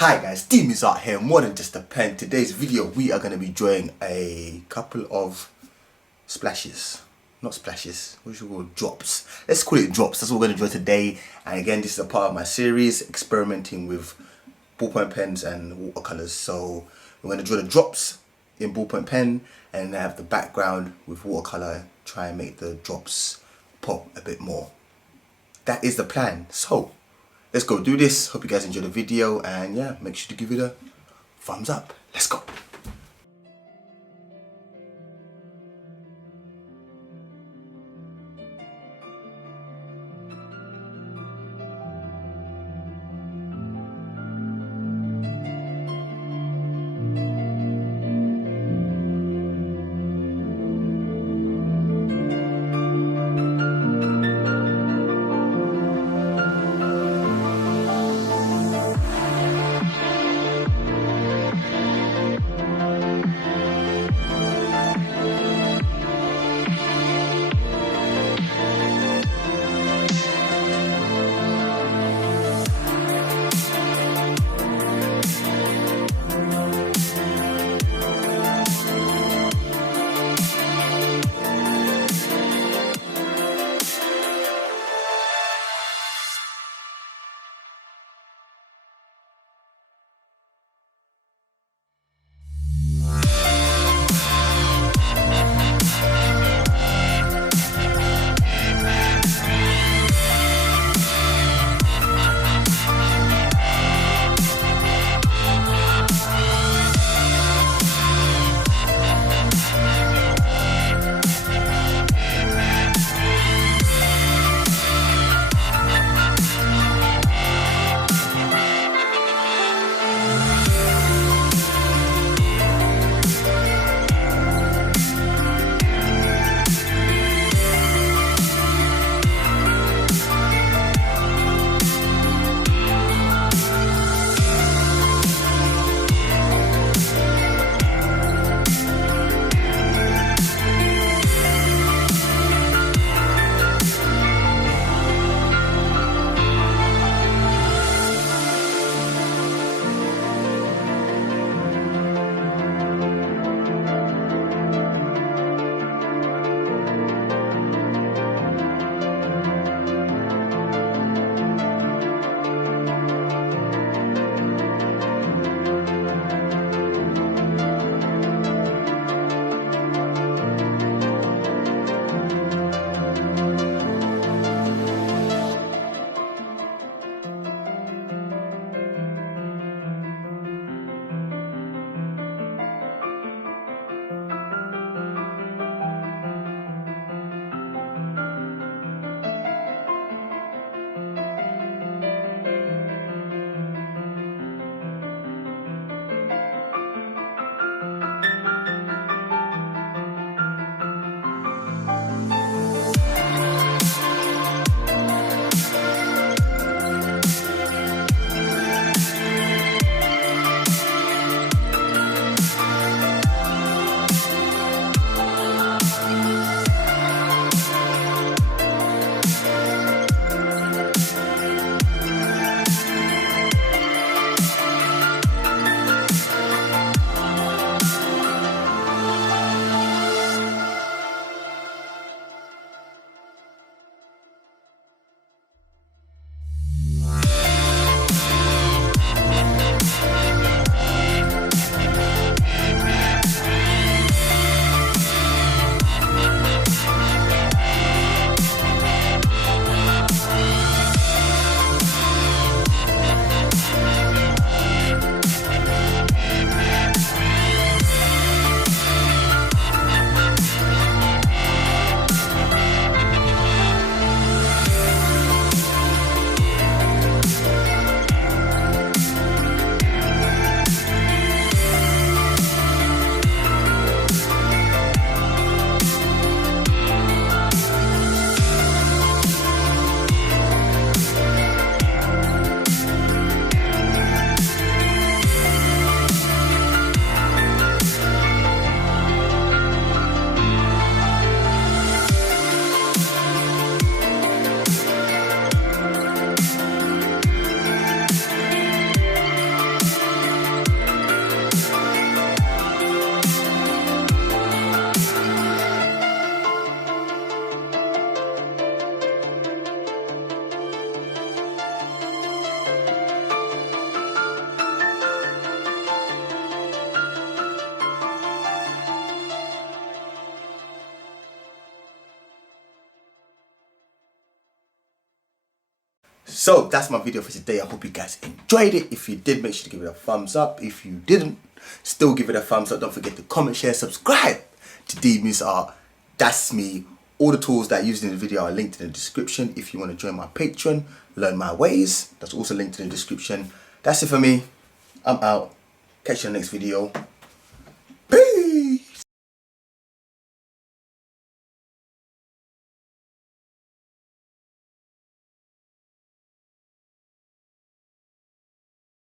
Hi guys, DeMoose out here, more than just a pen. Today's video we are going to be drawing a couple of splashes. Not splashes, what should we call drops? Let's call it drops. That's what we're going to draw today. And again, this is a part of my series, experimenting with ballpoint pens and watercolors. So we're going to draw the drops in ballpoint pen and have the background with watercolor, try and make the drops pop a bit more. That is the plan. So let's go do this. Hope you guys enjoy the video, and yeah, make sure to give it a thumbs up. Let's go. So that's my video for today. I hope you guys enjoyed it. If you did, make sure to give it a thumbs up. If you didn't, still give it a thumbs up. Don't forget to comment, share, subscribe to DeMoose Art. That's me. All the tools that I used in the video are linked in the description. If you want to join my Patreon, learn my ways, that's also linked in the description. That's it for me. I'm out. Catch you in the next video. Peace.